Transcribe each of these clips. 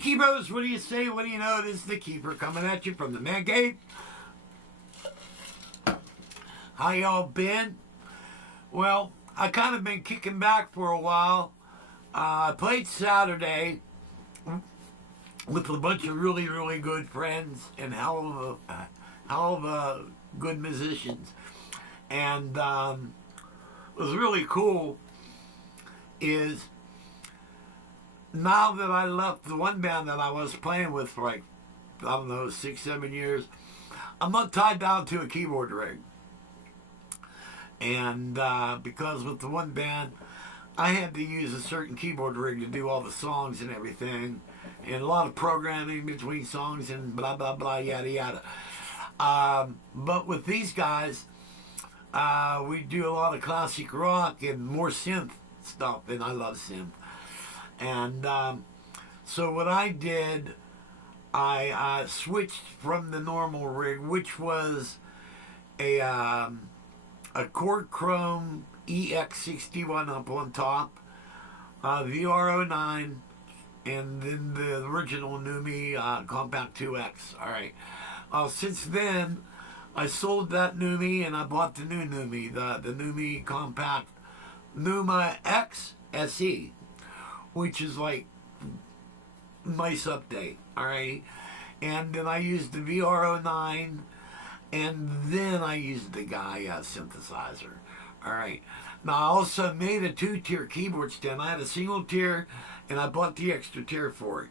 Keepers, what do you say? What do you know? This is the Keeper coming at you from the Man Cave. How y'all been? Well, I kind of been kicking back for a while. I played Saturday with a bunch of really, really good friends and hell of a good musicians. And what was really cool is now that I left the one band that I was playing with for like, I don't know, 6-7 years, I'm not tied down to a keyboard rig. And because with the one band, I had to use a certain keyboard rig to do all the songs and everything, and a lot of programming between songs and blah, blah, blah, yada, yada. But with these guys, we do a lot of classic rock and more synth stuff, and I love synth. And so what I did, I switched from the normal rig, which was a Korg Chrome EX61 up on top, VR09, and then the original NUMMI Compact 2X. All right. Since then, I sold that NUMMI and I bought the new NUMMI, the NUMMI Compact NUMA X SE, which is like nice update. All right. And then I used the VR09, and then I used the Gaia synthesizer. All right. Now, I also made a 2-tier keyboard stand. I had a single tier, and I bought the extra tier for it.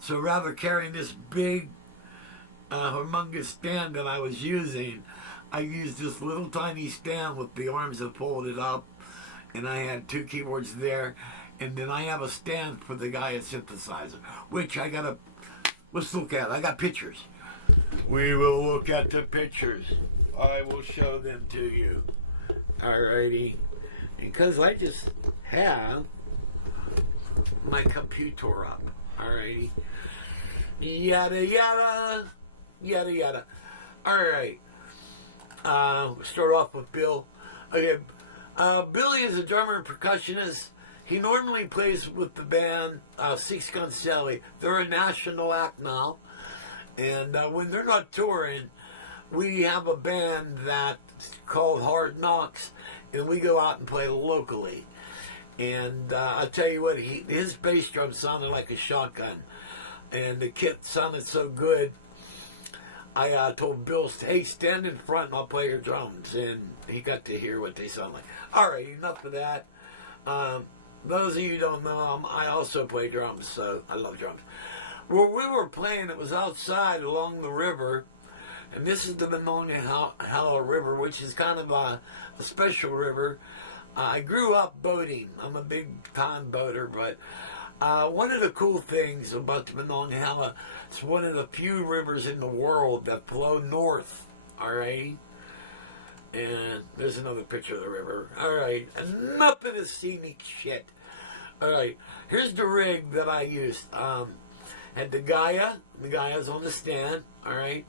So rather carrying this big, humongous stand that I was using, I used this little tiny stand with the arms that folded up, and I had 2 keyboards there. And then I have a stand for the Gaia synthesizer, which let's look at. I got pictures. We will look at the pictures. I will show them to you. Alrighty. Because I just have my computer up. Alrighty. Yada yada. Yada yada. Alright. Start off with Bill. Okay. Billy is a drummer and percussionist. He normally plays with the band Six Gun Sallie. They're a national act now. And when they're not touring, we have a band that's called Hard Knocks, and we go out and play locally. And I'll tell you what, his bass drum sounded like a shotgun. And the kit sounded so good, I told Bill, hey, stand in front and I'll play your drums. And he got to hear what they sound like. All right, enough of that. Those of you who don't know, I also play drums, so I love drums. Where we were playing, it was outside along the river, and this is the Monongahela River, which is kind of a special river. I grew up boating. I'm a big-time boater, but one of the cool things about the Monongahela, it's one of the few rivers in the world that flow north, all right? And there's another picture of the river. All right, enough of the scenic shit. All right, here's the rig that I used. Had the Gaia's on the stand, all right?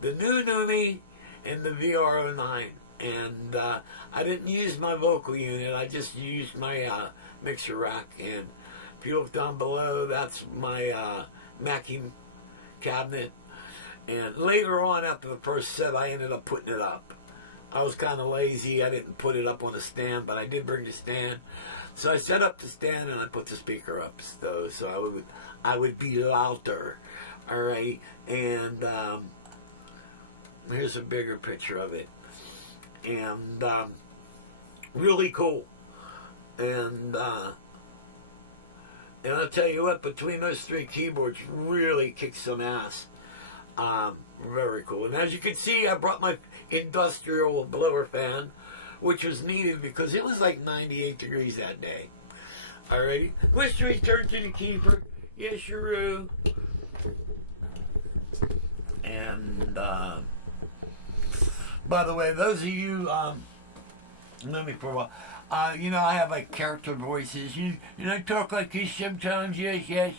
The new NUMMI and the VR09. And I didn't use my vocal unit. I just used my mixer rack. And if you look down below, that's my Mackie cabinet. And later on, after the first set, I ended up putting it up. I was kind of lazy. I didn't put it up on the stand, but I did bring the stand. So I set up the stand and I put the speaker up, so I would be louder, all right. And here's a bigger picture of it, and really cool. And I'll tell you what, between those 3 keyboards, really kick some ass. Very cool. And as you can see, I brought my industrial blower fan, which was needed because it was like 98 degrees that day. Alrighty. Let's return to the Keeper. Yes, Shrew. And, by the way, those of you, know me for a while, I have like character voices. You talk like this sometimes, yes.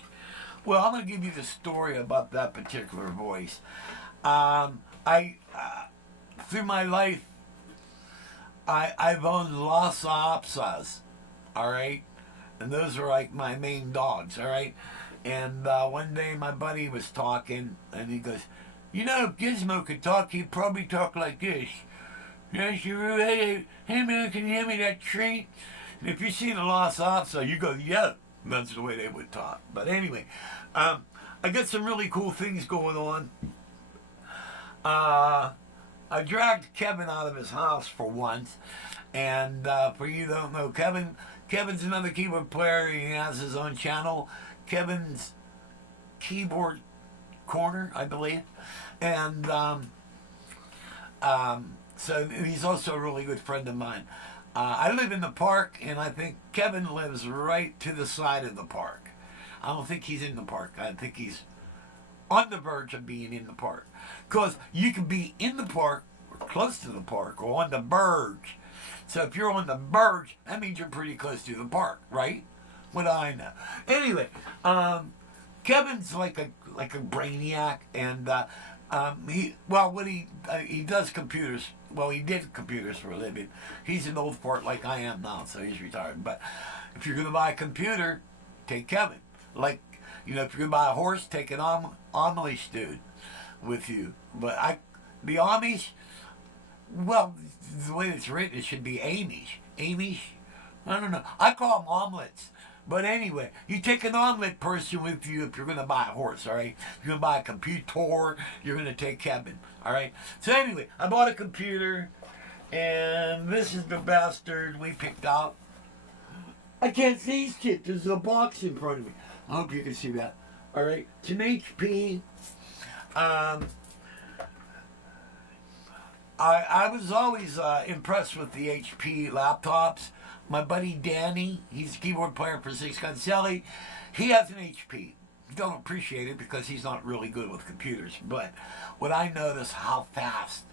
Well, I'm going to give you the story about that particular voice. Through my life, I've owned Lhasa Apsos, all right? And those are like my main dogs, all right? And one day my buddy was talking, and he goes, "You know, if Gizmo could talk, he'd probably talk like this. Yes, hey man, can you hand me that treat?" And if you've seen The Lost Officer, you go, "Yeah." That's the way they would talk. But anyway, I got some really cool things going on. I dragged Kevin out of his house for once. And for you who don't know, Kevin's another keyboard player. He has his own channel, Kevin's Keyboard Corner, I believe. And so he's also a really good friend of mine. I live in the park, and I think Kevin lives right to the side of the park. I don't think he's in the park. I think he's on the verge of being in the park. Because you can be in the park, or close to the park, or on the verge. So if you're on the verge, that means you're pretty close to the park, right? What do I know? Anyway, Kevin's like a brainiac, and he does computers. Well, he did computers for a living. He's an old fart like I am now, so he's retired. But if you're gonna buy a computer, take Kevin. Like, if you're gonna buy a horse, take an Amish dude with you. But the Amish, well, the way it's written, it should be Amish. Amish? I don't know. I call them omelets. But anyway, you take an omelet person with you if you're going to buy a horse, all right? If you're going to buy a computer, you're going to take Kevin, all right? So anyway, I bought a computer, and this is the bastard we picked out. I can't see shit. There's a box in front of me. I hope you can see that. All right? It's an HP. I was always impressed with the HP laptops. My buddy Danny, he's a keyboard player for Six Gun Sally. He has an HP. Don't appreciate it because he's not really good with computers. But what I noticed how fast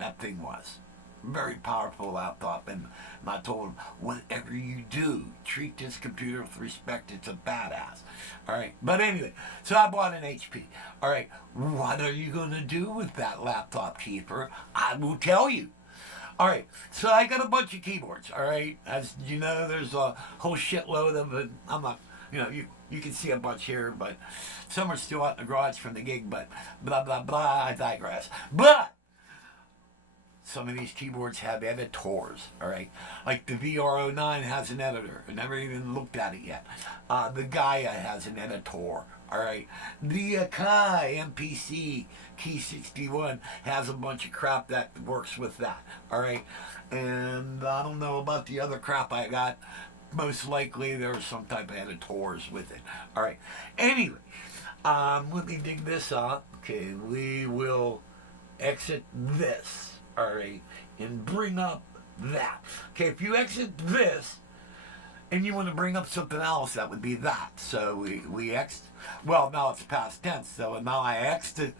that thing was. Very powerful laptop. And I told him, whatever you do, treat this computer with respect. It's a badass. All right. But anyway, so I bought an HP. All right. What are you going to do with that laptop, Keeper? I will tell you. All right, so I got a bunch of keyboards. All right, as you know, there's a whole shitload of it. I'm not, you can see a bunch here, but some are still out in the garage from the gig. But blah blah blah. I digress. But some of these keyboards have editors. All right, like the VR09 has an editor. I never even looked at it yet. The Gaia has an editor. All right, the Akai MPC Key 61 has a bunch of crap that works with that. All right, and I don't know about the other crap I got. Most likely there's some type of editors with it. All right. Anyway, let me dig this out. Okay, we will exit this. All right, and bring up that. Okay, if you exit this and you want to bring up something else, that would be that. So we well, now it's past tense, so now I exited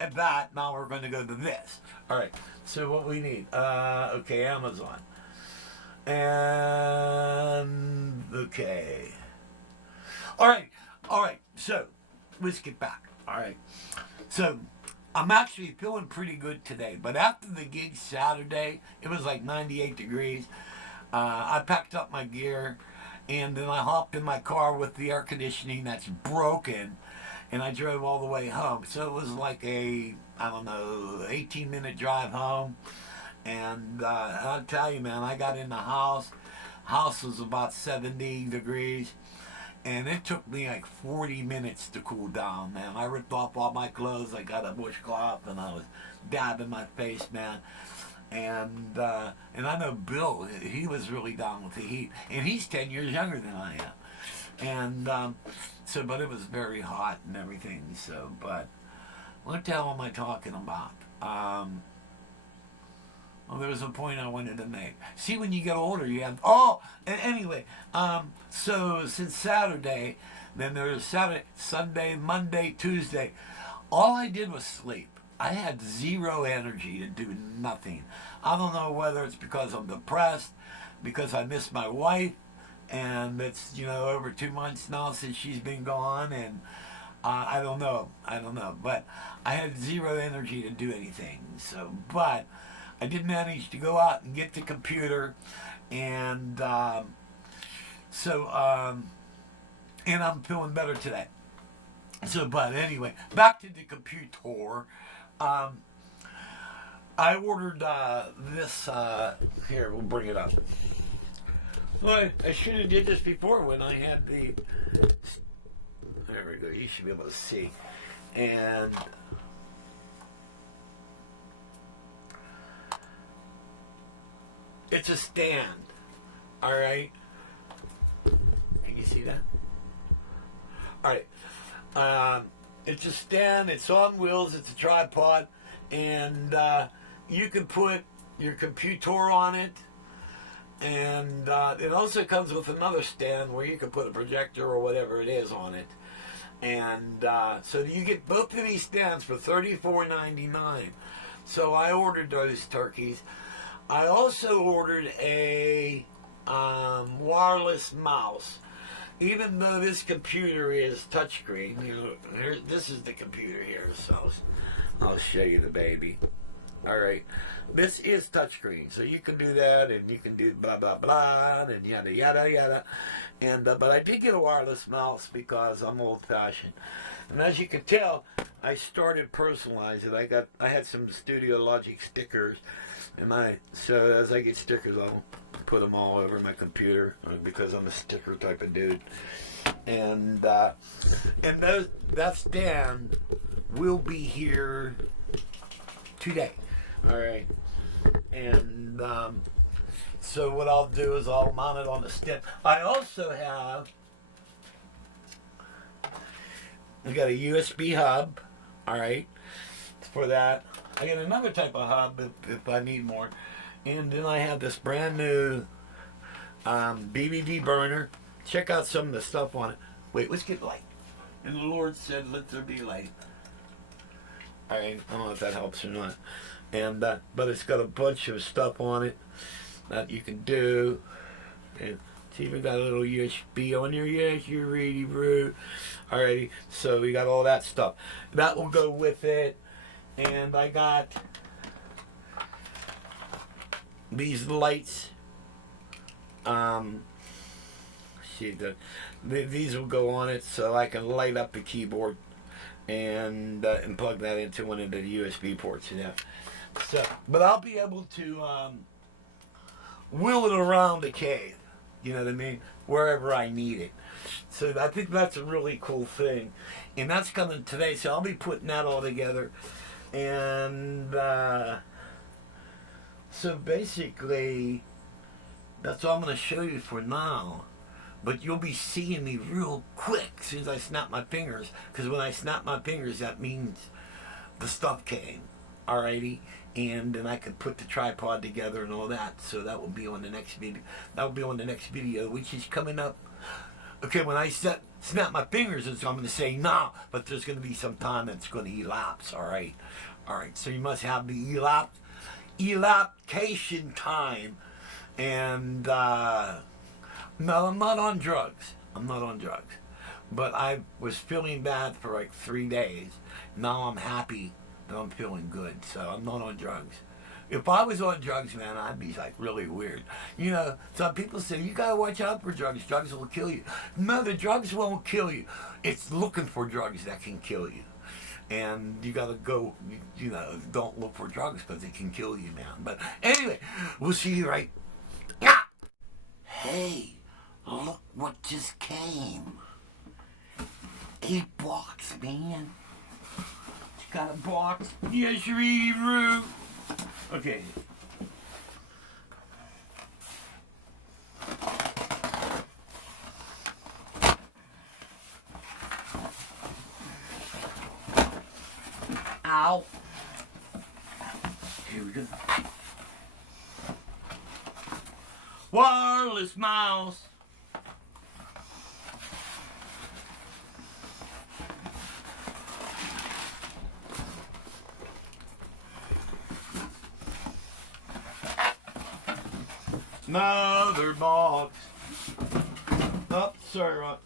at that. Now we're going to go to this. All right, so what we need, okay, Amazon. And, okay. All right, so let's get back. All right, so I'm actually feeling pretty good today, but after the gig Saturday, it was like 98 degrees. I packed up my gear, and then I hopped in my car with the air conditioning that's broken, and I drove all the way home. So it was like a, 18-minute drive home. And I'll tell you, man, I got in the house. House was about 70 degrees. And it took me like 40 minutes to cool down, man. I ripped off all my clothes. I got a washcloth, and I was dabbing my face, man. And I know Bill, he was really down with the heat. And he's 10 years younger than I am. And but it was very hot and everything. So, but what the hell am I talking about? Well, there was a point I wanted to make. See, when you get older, you have... anyway, so since Saturday, then there was Saturday, Sunday, Monday, Tuesday. All I did was sleep. I had zero energy to do nothing. I don't know whether it's because I'm depressed, because I miss my wife, and it's, over 2 months now since she's been gone, and I don't know. But I had zero energy to do anything. So, but I did manage to go out and get the computer, and and I'm feeling better today. So, but anyway, back to the computer. I ordered this. Here, we'll bring it up. Well, I should have did this before when I had the. There we go. You should be able to see, and it's a stand. All right. Can you see that? All right. It's a stand. It's on wheels. It's a tripod, and you can put your computer on it. And it also comes with another stand where you can put a projector or whatever it is on it. And so you get both of these stands for $34.99. So I ordered those turkeys. I also ordered a wireless mouse. Even though this computer is touchscreen, this is the computer here, so I'll show you the baby. All right, this is touchscreen, so you can do that, and you can do blah blah blah, and yada yada yada. And but I did get a wireless mouse because I'm old-fashioned, and as you can tell, I started personalizing it. I had some Studio Logic stickers, and so as I get stickers, I'll put them all over my computer because I'm a sticker type of dude. And that stand will be here today. All right, and so what I'll do is I'll mount it on the stand. I also I got a USB hub. All right, for that. I got another type of hub if I need more. And then I have this brand new BBD burner. Check out some of the stuff on it. Wait, let's get light. And the Lord said, let there be light. All right, I don't know if that helps or not. And but it's got a bunch of stuff on it that you can do. And see, we got a little USB on there. Yes, you're really rude. Alrighty, so we got all that stuff. That will go with it. And I got these lights. See, these will go on it, so I can light up the keyboard and plug that into one of the USB ports. Yeah. So, but I'll be able to wheel it around the cave. You know what I mean? Wherever I need it. So I think that's a really cool thing, and that's coming today. So I'll be putting that all together. And so basically, that's all I'm going to show you for now. But you'll be seeing me real quick as soon as I snap my fingers. Because when I snap my fingers, that means the stuff came. Alrighty? And then I could put the tripod together and all that. So that will be on the next video. That will be on the next video, which is coming up. Okay, when I snap my fingers, I'm going to say no. But there's going to be some time that's going to elapse. Alright? Alright, so you must have the elapsation time. And no, I'm not on drugs. I'm not on drugs. But I was feeling bad for like 3 days. Now I'm happy that I'm feeling good. So I'm not on drugs. If I was on drugs, man, I'd be like really weird. You know, some people say, you gotta watch out for drugs. Drugs will kill you. No, the drugs won't kill you. It's looking for drugs that can kill you. And you gotta go, you know, don't look for drugs because it can kill you, man. But anyway, we'll see you right. Ah! Hey, look what just came. 8 blocks, man. You got a box? Yes, you're eating rude. Okay. Ow. Here we go. Wireless mouse. Another box. Oh, sorry, Rob.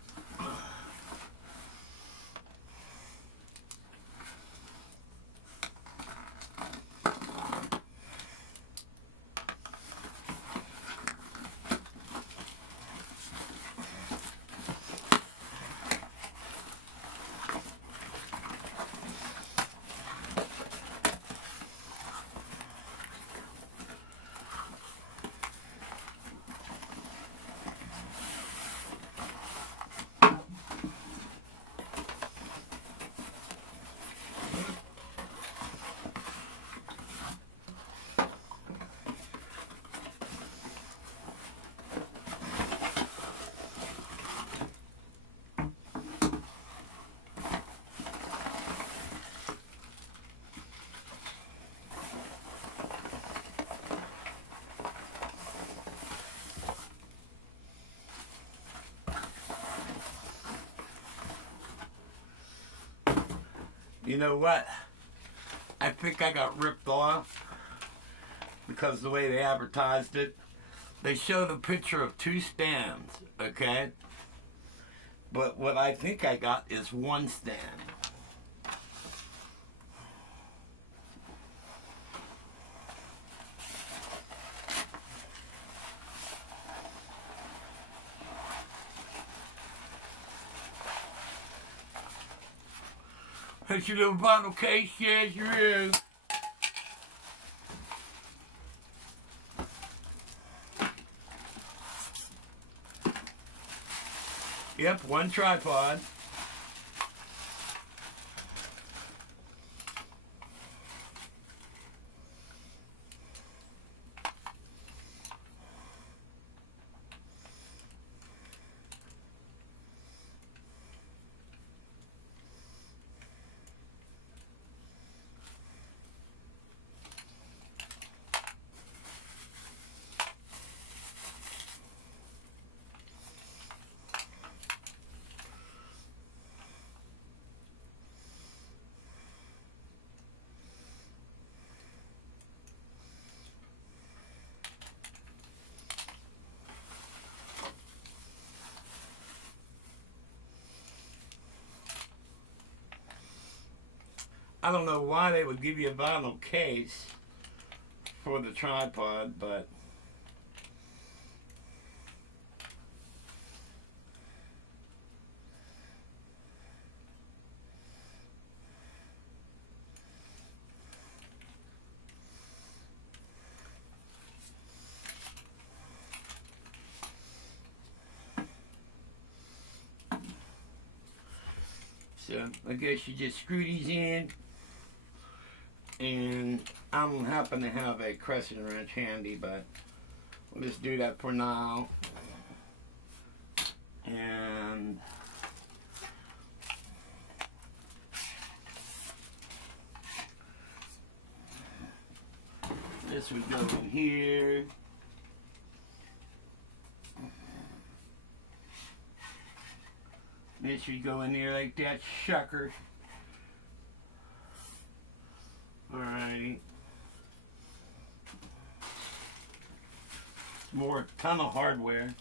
You know what? I think I got ripped off because the way they advertised it. They showed a picture of 2 stands, okay? But what I think I got is 1 stand. That's your little vinyl case? Yes, you is. Yep, 1 tripod. I don't know why they would give you a vinyl case for the tripod, but so I guess you just screw these in. And I don't happen to have a crescent wrench handy, but we'll just do that for now. And this would go in here. This should go in there like that, sucker. Alrighty. More ton of hardware.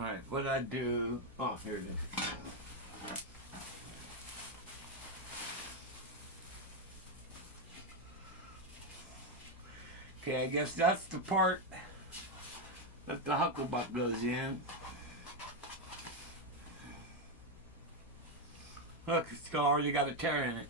Alright, what I do, oh, here it is. Okay, I guess that's the part that the hucklebuck goes in. Look, it's already got a tear in it.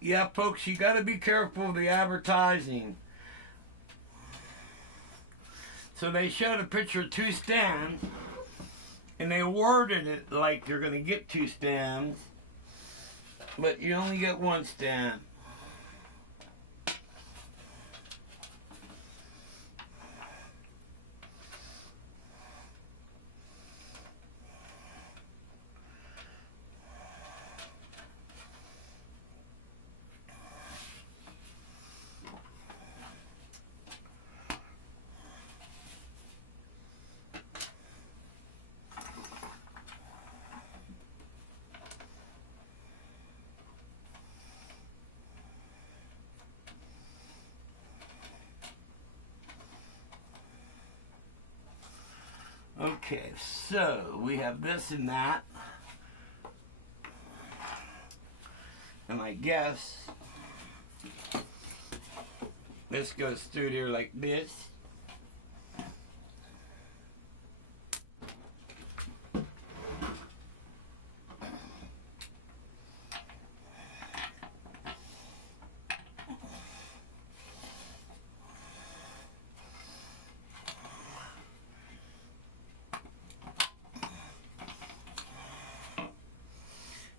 Yeah, folks, you got to be careful of the advertising. So they showed a picture of 2 stands, and they worded it like you're going to get 2 stands, but you only get 1 stand. Okay, so we have this and that. And I guess this goes through there like this.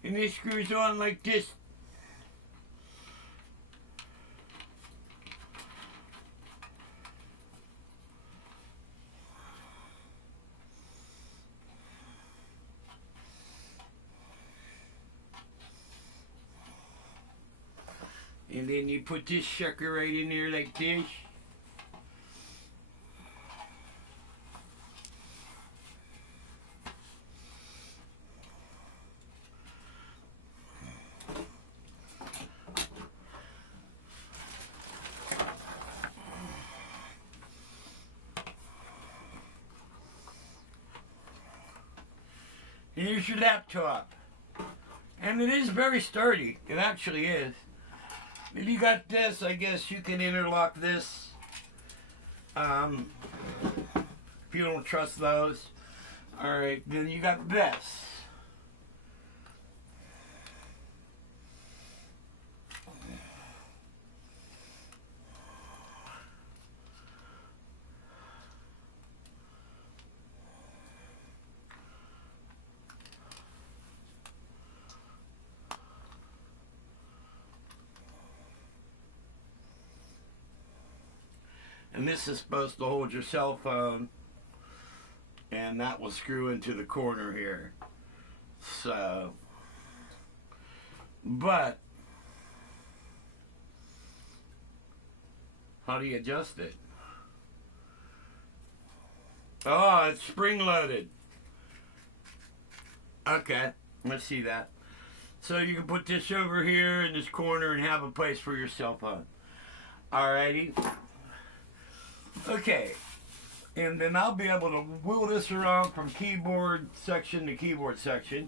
And this screws on like this. And then you put this sucker right in there like this. And here's your laptop. And it is very sturdy. It actually is. If you got this, I guess you can interlock this. If you don't trust those. Alright, then you got this. And this is supposed to hold your cell phone. And that will screw into the corner here. So, but, how do you adjust it? Oh, it's spring loaded. Okay, let's see that. So you can put this over here in this corner and have a place for your cell phone. Alrighty. Okay, and then I'll be able to wheel this around from keyboard section to keyboard section,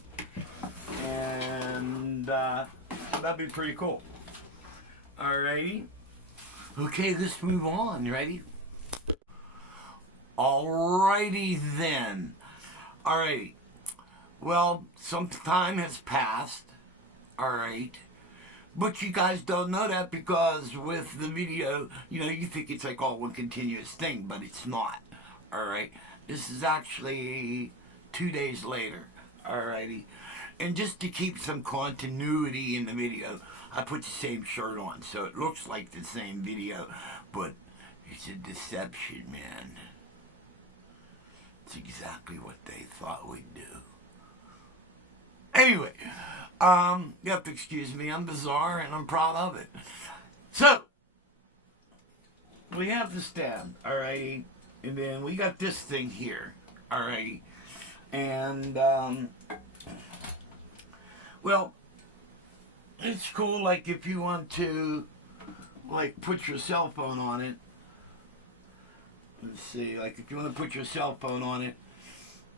and that'd be pretty cool. Alrighty. Okay, let's move on. You ready? Alrighty then. Alrighty. Well, some time has passed. Alright. But you guys don't know that because with the video, you think it's like all one continuous thing, but it's not. Alright? This is actually 2 days later. Alrighty? And just to keep some continuity in the video, I put the same shirt on, so it looks like the same video, but it's a deception, man. It's exactly what they thought we'd do. Anyway, you have to excuse me. I'm bizarre and I'm proud of it. So, we have the stand, alrighty, and then we got this thing here, alrighty, and, well, it's cool, like, if you want to, like, put your cell phone on it. Let's see, like, if you want to put your cell phone on it,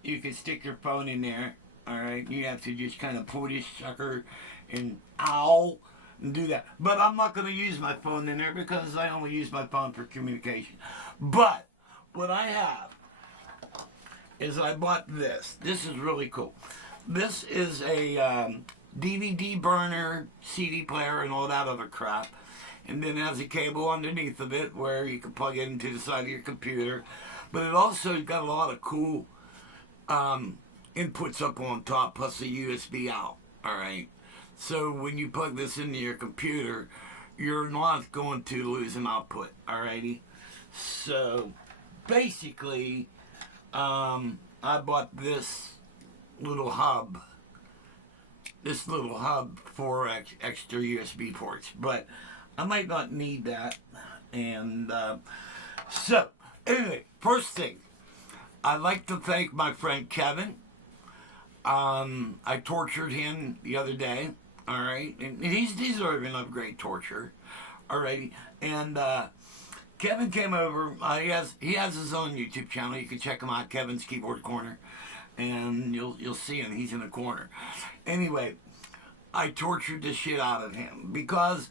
you can stick your phone in there. Alright, you have to just kind of pull this sucker and and do that. But I'm not going to use my phone in there because I only use my phone for communication. But what I have is I bought this. This is really cool. This is a DVD burner, CD player, and all that other crap. And then it has a cable underneath of it where you can plug it into the side of your computer. But it also got a lot of cool inputs up on top plus a USB out. Alright, so when you plug this into your computer, you're not going to lose an output. Alrighty, so basically I bought this little hub for extra USB ports, but I might not need that. And so anyway, first thing, I'd like to thank my friend Kevin. I tortured him the other day, alright, and he's deserving of great torture, alright, and Kevin came over. He has his own YouTube channel. You can check him out, Kevin's Keyboard Corner, and you'll see him. He's in the corner. Anyway, I tortured the shit out of him because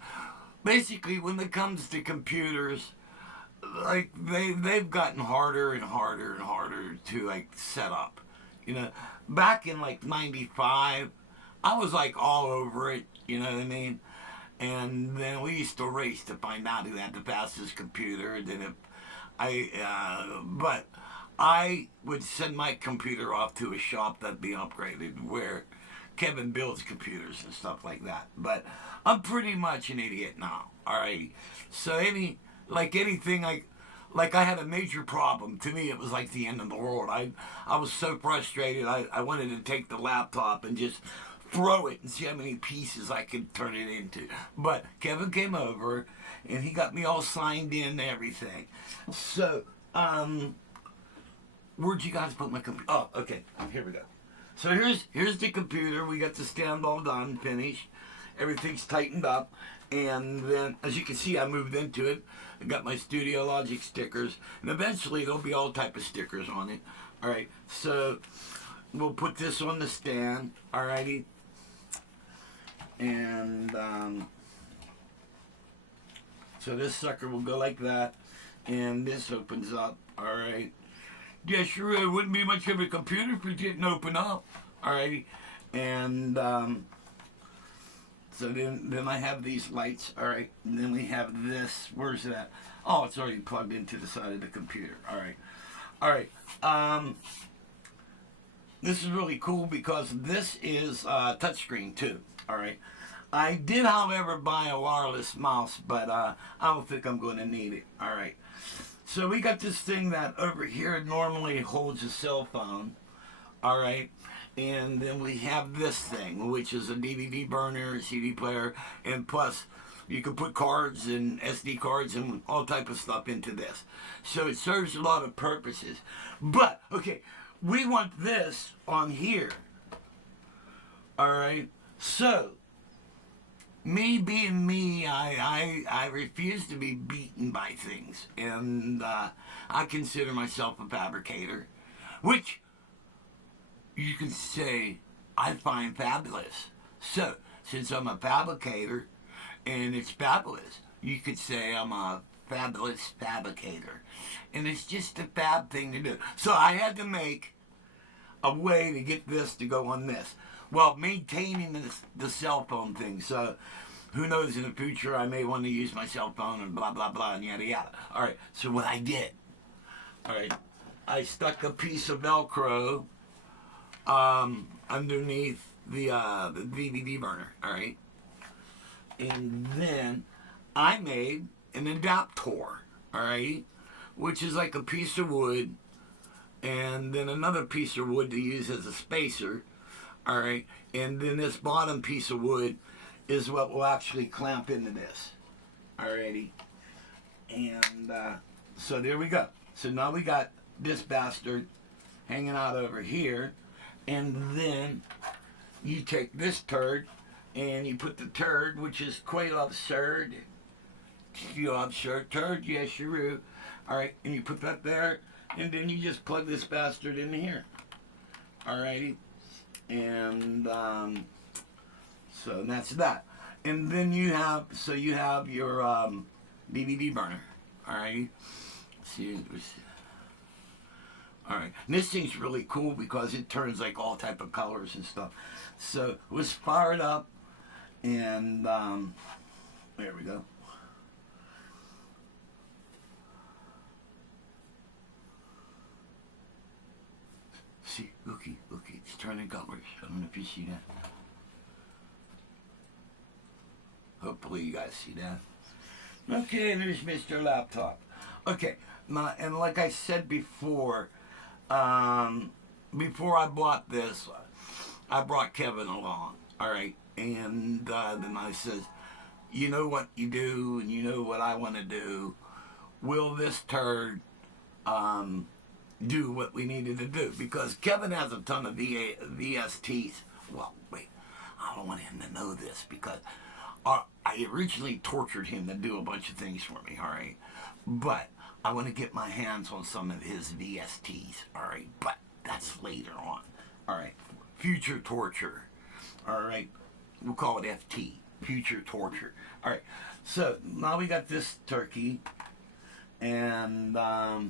basically when it comes to computers, like they've gotten harder and harder and harder to like set up. You know, back in like '95, I was like all over it. You know what I mean? And then we used to race to find out who had the fastest computer. And then but I would send my computer off to a shop that'd be upgraded where Kevin builds computers and stuff like that. But I'm pretty much an idiot now. Alright. So anything like I had a major problem. To me, it was like the end of the world. I was so frustrated. I wanted to take the laptop and just throw it and see how many pieces I could turn it into. But Kevin came over and he got me all signed in and everything. So, where'd you guys put my computer? Oh, okay. Here we go. So here's the computer. We got the stand all done, finished. Everything's tightened up. And then, as you can see, I moved into it. I got my Studio Logic stickers. And eventually, there'll be all type of stickers on it. All right. So, we'll put this on the stand. All righty. And so this sucker will go like that, and this opens up. All right. Yeah, sure. It wouldn't be much of a computer if it didn't open up. All right. And so then I have these lights. All right. And then we have this. Where's that? Oh, it's already plugged into the side of the computer. All right. All right. This is really cool because this is touchscreen too. All right. I did, however, buy a wireless mouse, but I don't think I'm going to need it. All right. So we got this thing that over here normally holds a cell phone. All right. And then we have this thing, which is a DVD burner, a CD player, and plus you can put cards and SD cards and all type of stuff into this. So it serves a lot of purposes. But, okay, we want this on here. All right. So, me being me, I refuse to be beaten by things. And I consider myself a fabricator, which you can say I find fabulous. So, since I'm a fabricator and it's fabulous, you could say I'm a fabulous fabricator. And it's just a fab thing to do. So I had to make a way to get this to go on this. Well, maintaining the cell phone thing. So, who knows, in the future I may want to use my cell phone and blah, blah, blah, and yada, yada. All right, so what I did, all right, I stuck a piece of Velcro underneath the DVD burner, all right? And then I made an adapter, all right, which is like a piece of wood and then another piece of wood to use as a spacer, all right? And then this bottom piece of wood is what will actually clamp into this, alrighty? And so there we go. So now we got this bastard hanging out over here, and then you take this turd and you put the turd, which is quite absurd. You absurd turd, yes, you. All right, and you put that there, and then you just plug this bastard in here. Alrighty, and so that's that. And then you have your DVD burner. Alrighty. See. Alright. This thing's really cool because it turns like all type of colors and stuff. So let's fire it up, and there we go. See, looky, it's turning colors. I don't know if you see that. Hopefully you guys see that. Okay, there's Mr. Laptop. Okay, now, and like I said before I bought this, I brought Kevin along, alright? And then I says, you know what you do, and you know what I want to do. Will this turd do what we needed to do? Because Kevin has a ton of VSTs. Well, wait, I don't want him to know this because I originally tortured him to do a bunch of things for me, all right? But I want to get my hands on some of his VSTs, all right? But that's later on, all right? Future torture, all right? We'll call it FT, future torture. All right, so now we got this turkey, and, all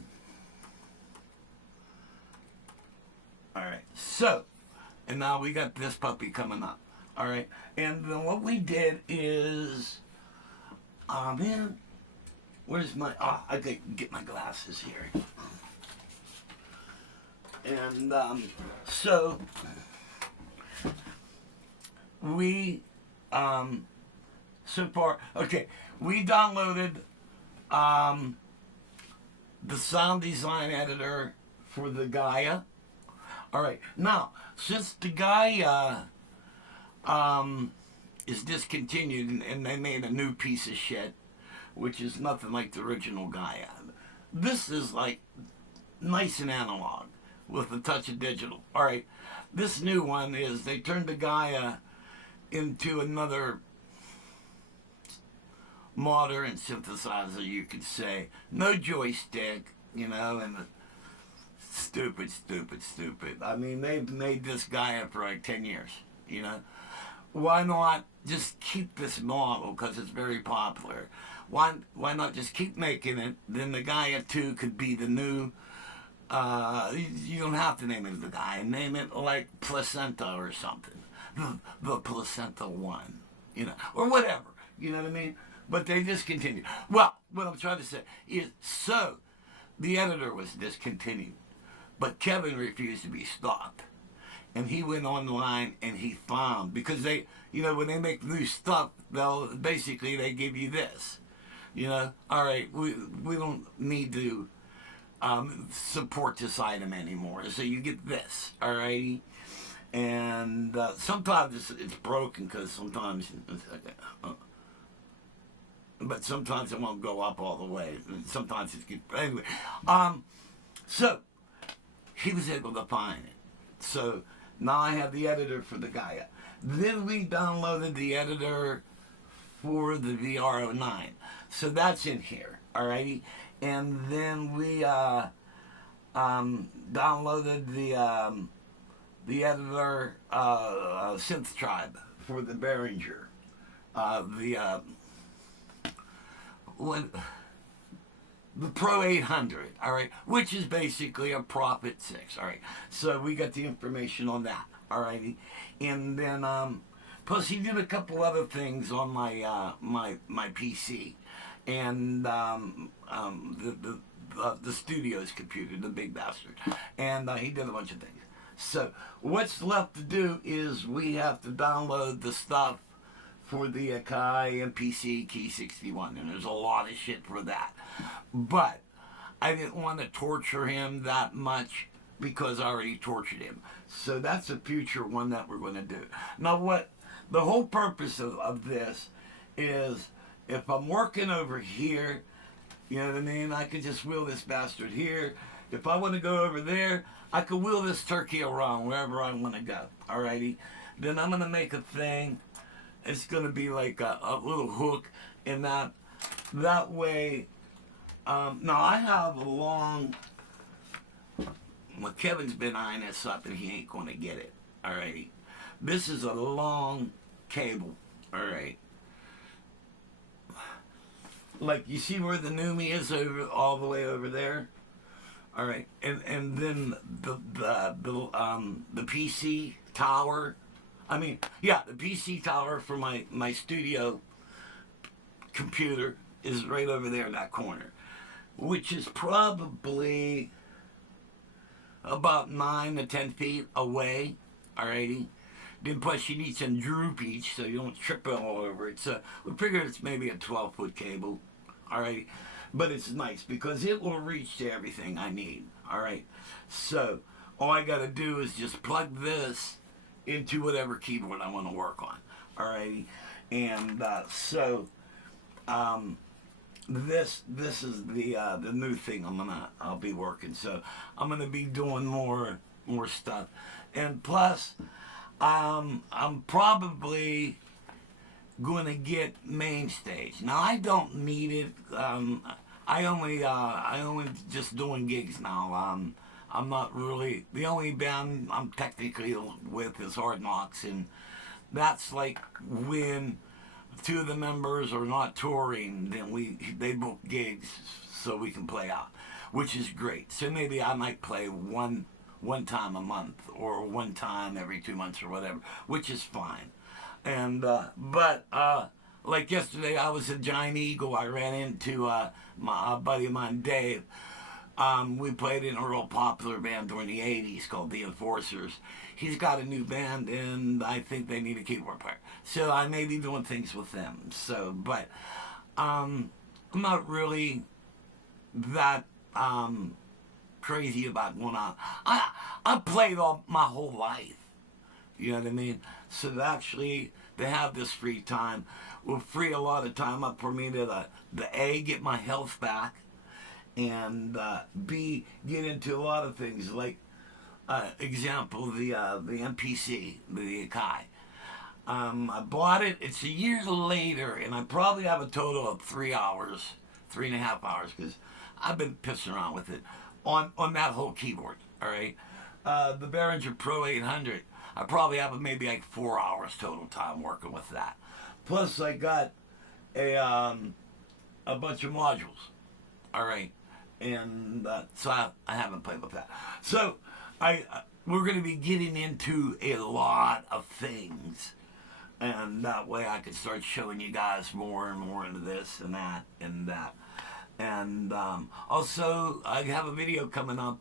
right, so, and now we got this puppy coming up. All right, and then what we did is, oh man, where's my? Oh, I can get my glasses here. And so we, so far, okay, we downloaded the sound design editor for the Gaia. All right, now since the Gaia is discontinued and they made a new piece of shit, which is nothing like the original Gaia. This is like nice and analog with a touch of digital. All right, this new one is they turned the Gaia into another modern synthesizer, you could say. No joystick, you know, and stupid. I mean, they've made this Gaia for like 10 years, you know. Why not just keep this model because it's very popular? Why not just keep making it? Then the Gaia 2 could be the new. You don't have to name it the Gaia. Name it like Placenta or something. The Placenta 1, you know, or whatever. You know what I mean? But they discontinued. Well, what I'm trying to say is, so the editor was discontinued, but Kevin refused to be stopped. And he went online and he found, because they, you know, when they make new stuff, basically they give you this, you know. All right, we don't need to support this item anymore, so you get this, all righty. And sometimes it's broken because sometimes, but sometimes it won't go up all the way. Sometimes it's good. Anyway, so he was able to find it. So now I have the editor for the Gaia. Then we downloaded the editor for the VR09. So that's in here, alrighty? And then we downloaded the editor Synth Tribe for the Behringer. The Pro 800, all right, which is basically a Prophet 6, all right. So we got the information on that, all righty. And then, plus he did a couple other things on my my PC, and the studio's computer, the big bastard, and he did a bunch of things. So what's left to do is we have to download the stuff for the Akai MPC Key 61, and there's a lot of shit for that. But I didn't want to torture him that much because I already tortured him. So that's a future one that we're going to do. Now, what the whole purpose of this is, if I'm working over here, you know what I mean, I could just wheel this bastard here. If I want to go over there, I could wheel this turkey around wherever I want to go. Alrighty? Then I'm going to make a thing. It's going to be like a little hook in that way. Now I have a long, well, Kevin's been eyeing this up and he ain't going to get it. Alrighty. This is a long cable. Alright. Like, you see where the Numi is over, all the way over there? Alright. And then the PC tower. The PC tower for my studio computer is right over there in that corner, which is probably about 9 to 10 feet away, alrighty? Then plus you need some droopage so you don't trip all over it. So we figure it's maybe a 12-foot cable, alrighty? But it's nice because it will reach to everything I need, alright? So all I gotta do is just plug this into whatever keyboard I want to work on, alrighty? And this is the new thing I'll be working. So I'm gonna be doing more stuff, and plus I'm probably going to get main stage. Now I don't need it. I only just doing gigs now. I'm not really the only band I'm technically with is Hard Knocks, and that's like when two of the members are not touring, then they book gigs so we can play out, which is great. So maybe I might play one time a month or one time every 2 months or whatever, which is fine. And but like yesterday, I was at Giant Eagle. I ran into my buddy of mine, Dave. We played in a real popular band during the 80s called The Enforcers. He's got a new band, and I think they need a keyboard player. So I may be doing things with them. So, but I'm not really that crazy about going out. I played all my whole life. You know what I mean? So actually, to have this free time will free a lot of time up for me to A, get my health back, and B, get into a lot of things like, example, the MPC, the Akai. I bought it. It's a year later, and I probably have a total of 3 hours, 3.5 hours, because I've been pissing around with it on that whole keyboard. All right, the Behringer Pro 800. I probably have maybe like 4 hours total time working with that. Plus, I got a bunch of modules. All right, and so I haven't played with that. So we're going to be getting into a lot of things, and that way I can start showing you guys more and more into this and that and that. And also, I have a video coming up.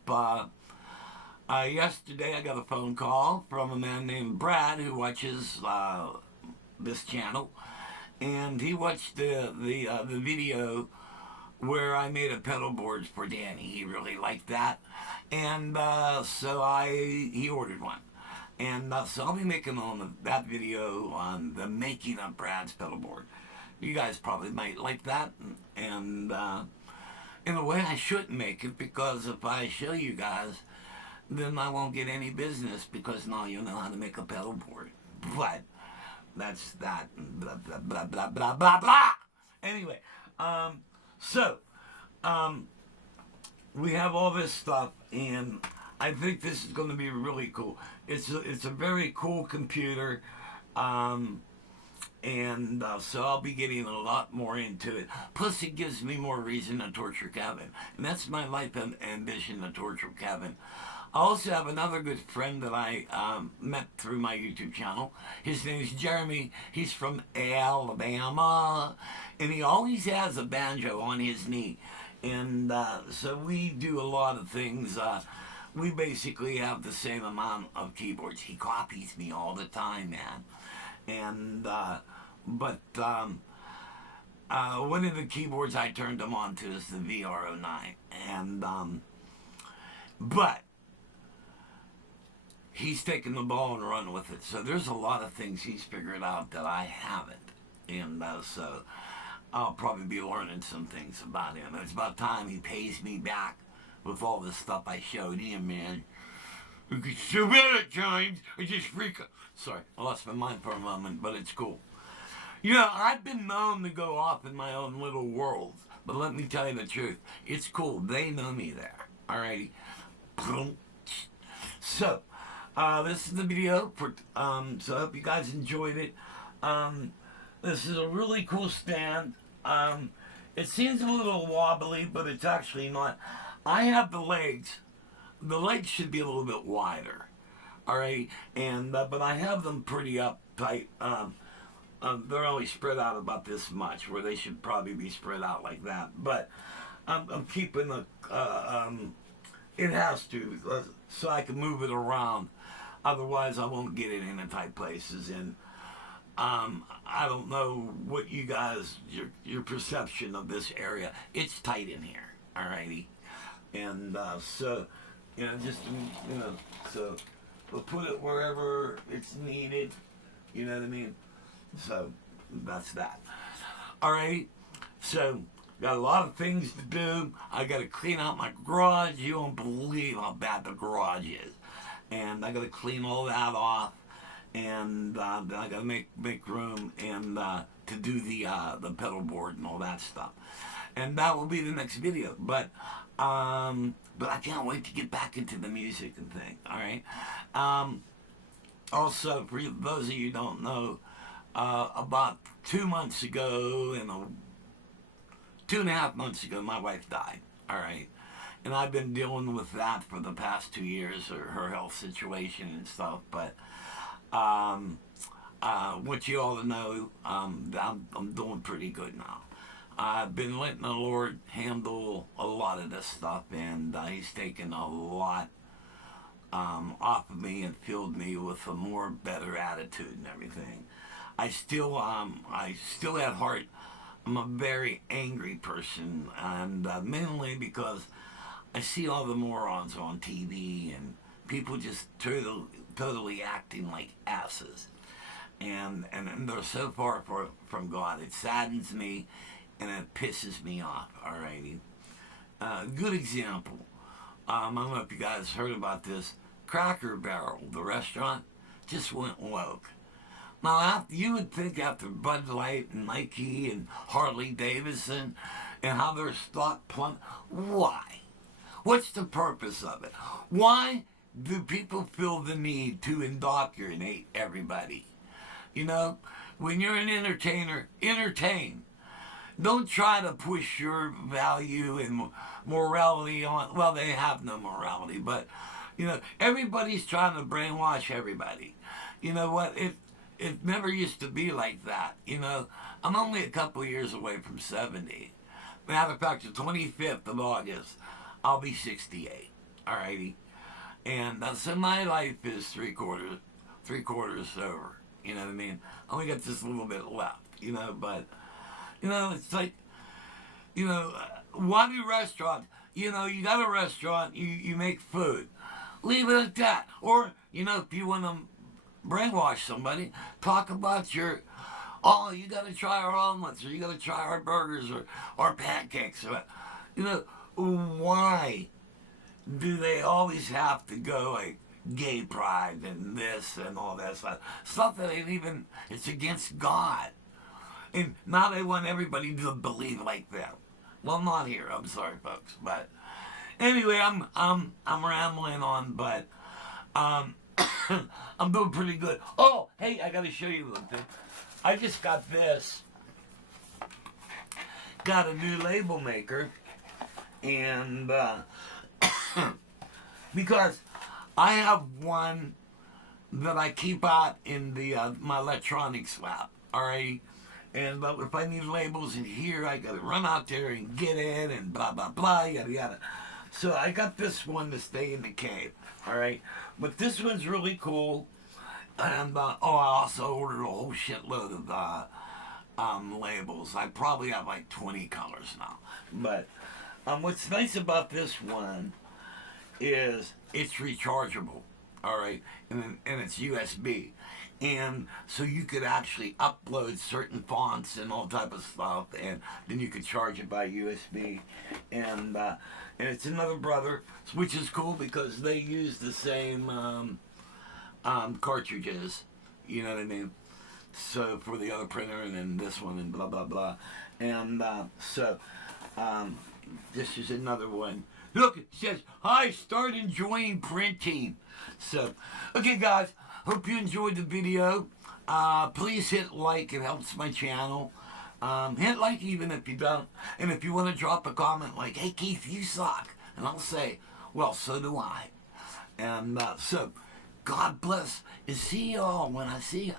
Yesterday, I got a phone call from a man named Brad who watches this channel, and he watched the video where I made a pedal board for Danny. He really liked that, and so he ordered one, and so I'll be making on that video on the making of Brad's pedal board. You guys probably might like that, and in a way I shouldn't make it, because if I show you guys, then I won't get any business, because now you know how to make a pedal board. But that's that. Blah, blah, blah, blah, blah, blah, blah. Anyway, we have all this stuff, and I think this is going to be really cool. It's a very cool computer, and so I'll be getting a lot more into it. Plus, it gives me more reason to torture Kevin, and that's my life ambition, to torture Kevin. I also have another good friend that I met through my YouTube channel. His name is Jeremy. He's from Alabama, and he always has a banjo on his knee. And so we do a lot of things. We basically have the same amount of keyboards. He copies me all the time, man. And but one of the keyboards I turned him on to is the VR09, and but he's taken the ball and run with it. So there's a lot of things he's figured out that I haven't, and so I'll probably be learning some things about him. It's about time he pays me back with all the stuff I showed him, man. You can so bad at times. I just freak out. Sorry, I lost my mind for a moment, but it's cool. You know, I've been known to go off in my own little world, but let me tell you the truth. It's cool. They know me there. Alrighty. So, this is the video for. So I hope you guys enjoyed it. This is a really cool stand. It seems a little wobbly, but it's actually not. I have the legs. The legs should be a little bit wider, all right. And but I have them pretty uptight. They're only spread out about this much, where they should probably be spread out like that. But I'm keeping the. It has to, so I can move it around. Otherwise, I won't get it in the tight places. And I don't know what you guys, your perception of this area. It's tight in here, alrighty. And so, you know, just, you know, so we'll put it wherever it's needed. You know what I mean? So that's that. Alright, so got a lot of things to do. I got to clean out my garage. You won't believe how bad the garage is. And I got to clean all that off. and then I gotta make room and to do the pedal board and all that stuff, and that will be the next video. But I can't wait to get back into the music and thing. All right. Also, for those of you who don't know, about 2 months ago and 2.5 months ago, my wife died. All right. And I've been dealing with that for the past 2 years, or her health situation and stuff. But what you all know, I'm doing pretty good now. I've been letting the Lord handle a lot of this stuff, and He's taken a lot off of me and filled me with a more better attitude and everything. I still at heart, I'm a very angry person, and mainly because I see all the morons on TV and people just totally acting like asses, and they're so far from God. It saddens me, and it pisses me off. Alrighty, good example. I don't know if you guys heard about this. Cracker Barrel, the restaurant, just went woke. Now, you would think after Bud Light and Nike and Harley Davidson and how their stock plummeted, why? What's the purpose of it? Why do people feel the need to indoctrinate everybody? You know, when you're an entertainer, entertain. Don't try to push your value and morality on. Well, they have no morality, but, you know, everybody's trying to brainwash everybody. You know what? It never used to be like that. You know, I'm only a couple years away from 70. Matter of fact, the 25th of August, I'll be 68. Alrighty. And so my life is three quarters over. You know what I mean? I only got just a little bit left, you know, but, you know, it's like, you know, why do restaurants? You know, you got a restaurant, you make food. Leave it at that. Or, you know, if you want to brainwash somebody, talk about you got to try our omelets, or you got to try our burgers, or our pancakes. Or, you know, why do they always have to go like gay pride and this and all that stuff that ain't even, it's against God. And now they want everybody to believe like them. Well, I'm not here. I'm sorry, folks. But anyway, I'm rambling on, but I'm doing pretty good. Oh, hey, I got to show you something. I just got this. Got a new label maker, and because I have one that I keep out in the my electronics lab. All right. And but if I need labels in here, I gotta run out there and get it, and blah blah blah, yada yada. So I got this one to stay in the cave. All right, but this one's really cool. And I also ordered a whole shitload of labels. I probably have like 20 colors now. But what's nice about this one is it's rechargeable. All right, and it's USB. And so you could actually upload certain fonts and all type of stuff, and then you could charge it by USB. And it's another brother, which is cool because they use the same cartridges. You know what I mean? So for the other printer, and then this one, and blah blah blah. And this is another one. Look, it says, "Hi, start enjoying printing." So, okay, guys. Hope you enjoyed the video. Please hit like. It helps my channel. Hit like even if you don't. And if you want to drop a comment like, "Hey, Keith, you suck." And I'll say, "Well, so do I." And so, God bless. And see you all when I see you.